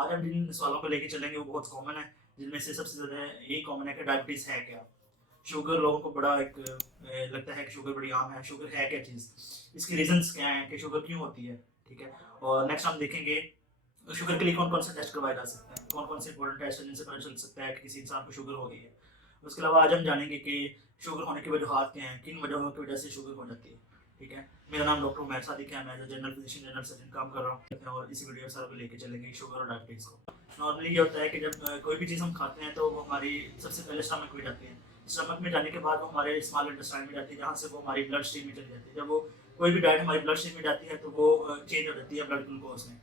आज हम जिन सवालों को लेके चलेंगे वो बहुत कॉमन है, जिनमें से सबसे ज़्यादा यही कॉमन है कि डायबिटीज़ है क्या? शुगर लोगों को बड़ा एक लगता है कि शुगर बड़ी आम है, शुगर है क्या चीज़? इसके रीज़न्स क्या हैं कि शुगर क्यों होती है, ठीक है? और नेक्स्ट हम देखेंगे शुगर के लिए कौन-कौन से टेस्ट करवाए जा सकते हैं, कौन-कौन से इंपॉर्टेंट टेस्ट हैं जिनसे पता चल सकता है कि किसी इंसान को शुगर हो गई है। उसके अलावा आज हम जानेंगे कि शुगर होने की वजूहात क्या हैं, किन वजहों की वजह से शुगर हो जाती है, ठीक है? मेरा नाम डॉक्टर उमैर सादिक है, मैं as a general physician, general surgeon काम कर रहा हूँ और इसी वीडियो में सर को लेके चलेंगे शुगर और डायबिटीज़ को। नॉर्मली ये होता है कि जब कोई भी चीज़ हम खाते हैं तो वो हमारी सबसे पहले स्टमक में जाती है। स्टमक में जाने के बाद वो हमारे स्मॉल इंटेस्टाइन में जाती है, जहाँ से वो हमारी ब्लड स्ट्रीम में चली जाती है। जब वो कोई भी डाइट हमारी ब्लड स्ट्रीम में जाती है तो वो चेंज हो जाती है ब्लड ग्लूकोज में।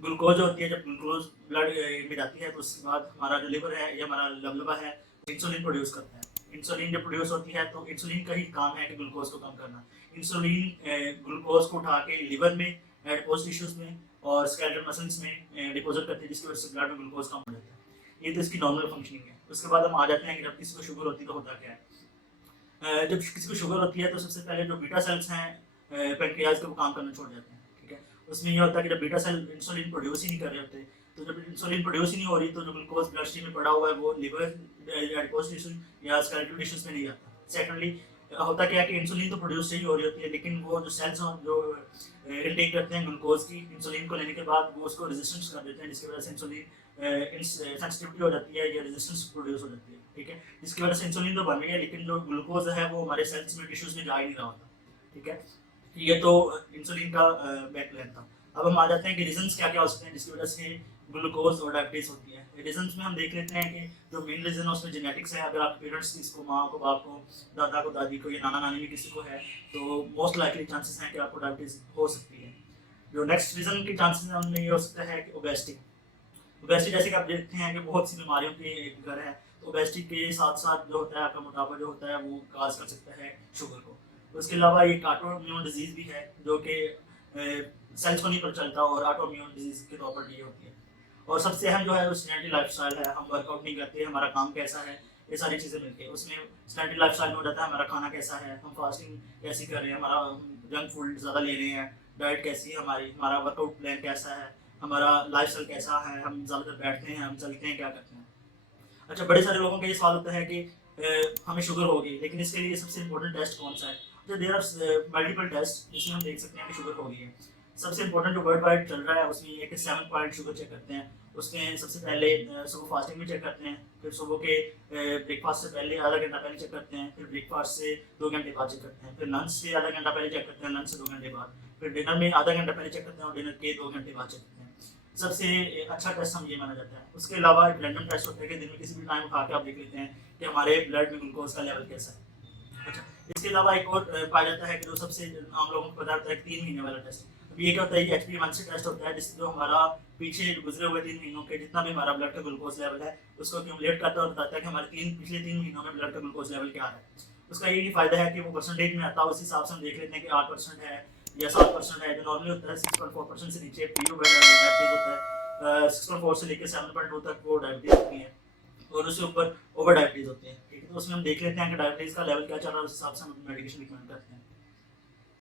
ग्लूकोज होती है, जब ग्लूकोज ब्लड में जाती है तो उसके बाद हमारा जो लिवर है या हमारा लबलबा है इंसुलिन प्रोड्यूस करता है। इंसुलिन जब प्रोड्यूस होती है तो इंसुलिन का ही काम है कि ग्लूकोज को कम करना। इंसुलिन ग्लूकोज को उठा के लिवर में, एडिपोज टिश्यूज में और स्केलेटल मसल्स में डिपॉजिट करती है, जिसकी वजह से ब्लड में ग्लूकोज कम हो जाता है। ये तो इसकी नॉर्मल फंक्शनिंग है। उसके बाद हम आ जाते हैं कि जब किसी को शुगर होती है तो होता क्या है। जब किसी को शुगर होती है तो सबसे पहले जो बीटा सेल्स हैं पैंक्रियाज के, वो काम करना छोड़ जाते हैं, ठीक है? उसमें ये होता है कि जब बीटा सेल इंसुलिन प्रोड्यूस ही नहीं कर रहे होते, तो जब इंसुलिन प्रोड्यूस ही नहीं हो रही तो जो ग्लूकोज ब्लड स्ट्रीम में पड़ा हुआ है वो लिवर या एडिपोज टिश्यू या स्केलेटल टिश्यूज में नहीं जाता। सेकेंडली होता क्या है कि इंसुलिन तो प्रोड्यूस ही हो रही होती है, लेकिन वो जो सेल्स हैं जो इनटेक करते हैं ग्लूकोज की इंसुलिन को लेने के बाद, वो उसको रेजिस्टेंस कर देते हैं, जिसकी वजह से इंसुलिन सेंसिटिविटी हो जाती है या रेजिस्टेंस प्रोड्यूस हो जाती है, ठीक है? जिसकी वजह से इंसुलिन तो बन रही है, लेकिन जो ग्लूकोज है वो हमारे सेल्स में, टिश्यूज में जा ही नहीं रहा होता, ठीक है? ये तो इंसुलिन का बैकग्राउंड था। अब हम आ जाते हैं कि रीजंस क्या क्या हो सकते हैं जिसकी वजह से ग्लूकोज और डायबिटीज होती है। रीजंस में हम देख लेते हैं कि जो मेन रीजन है उसमें जेनेटिक्स है। अगर आपके पेरेंट्स, किसी को, माँ को, बाप को, दादा को, दादी को या नाना नानी में किसी को है तो मोस्ट लाइकली चांसेस हैं कि आपको डायबिटीज हो सकती है। जो नेक्स्ट रीजन के चांसेस हैं उनमें ये हो सकता है कि ओबेसिटी। ओबेसिटी जैसे कि आप देखते हैं कि बहुत सी बीमारियों के घर है, तो ओबेसिटी के साथ साथ जो होता है आपका मोटापा जो होता है वो काज कर सकता है शुगर को। उसके अलावा एक ऑटो इम्यून डिजीज भी है जो कि सेल्स को नहीं पता चलता और ऑटो इम्यून डिजीज के तौर पर ये होती है। और सबसे अहम जो है वो सेडेंटरी लाइफस्टाइल है। हम वर्कआउट नहीं करते, हमारा काम कैसा है, ये सारी चीज़ें मिलके उसमें सेडेंटरी लाइफस्टाइल में हो जाता है। हमारा खाना कैसा है, हम फास्टिंग कैसी कर रहे हैं, हमारा जंक फूड ज़्यादा ले रहे हैं, डाइट कैसी है हमारी, हमारा वर्कआउट प्लान कैसा है, हमारा लाइफस्टाइल कैसा है, हम ज़्यादातर बैठते हैं, हम चलते हैं, क्या करते हैं। अच्छा, बड़े सारे लोगों का ये सवाल होता है कि हमें शुगर होगी, लेकिन इसके लिए सबसे इम्पोर्टेंट टेस्ट कौन सा है? तो देयर आर मल्टीपल टेस्ट जिसमें हम देख सकते हैं कि शुगर हो गई है। सबसे इम्पोर्टेंट जो वर्ल्ड वाइड चल रहा है उसमें ये है कि 7 पॉइंट शुगर चेक करते हैं। उसमें सबसे पहले सुबह फास्टिंग में चेक करते हैं, फिर सुबह के ब्रेकफास्ट से पहले आधा घंटा पहले चेक करते हैं, फिर ब्रेकफास्ट से 2 घंटे बाद चेक करते हैं, फिर लंच से आधा घंटा पहले चेक करते हैं, लंच से 2 घंटे बाद, फिर डिनर में आधा घंटा पहले चेक करते हैं और डिनर के 2 घंटे बाद चेक करते हैं। सबसे अच्छा टेस्ट हम ये माना जाता है। उसके अलावा एक रैंडम टेस्ट होता है कि दिन में किसी भी टाइम उठा के आप देख लेते हैं कि हमारे ब्लड में ग्लूकोज का लेवल कैसा है। अच्छा, इसके अलावा एक और पाया जाता है कि जो सबसे आम लोगों को पता होता है 3 महीने वाला टेस्ट। अब ये क्या होता है, ये HbA1c टेस्ट होता है, जिससे जो हमारा पीछे गुजरे हुए 3 महीनों के जितना भी हमारा ब्लड का ग्लूकोज लेवल है उसको एक्यूमुलेट करता है और बताता है कि हमारे पिछले 3 महीनों में ब्लड का ग्लूकोज लेवल क्या है। उसका यही फायदा है कि वो परसेंटेज में आता है, उस हिसाब से हम देख लेते हैं कि 8% है या 7% है। जो नॉर्मली होता है 6.4% से नीचे प्री डायबिटीज होता है, 6.4 से लेकर 7.2 तक वो डायबिटीज होती है और उससे ऊपर ओवर डायबिटीज होती है, ठीक है? तो उसमें हम देख लेते हैं कि डायबिटीज का लेवल क्या चल रहा है, उस हिसाब से हम मेडिकेशन रिकमेंड करते हैं।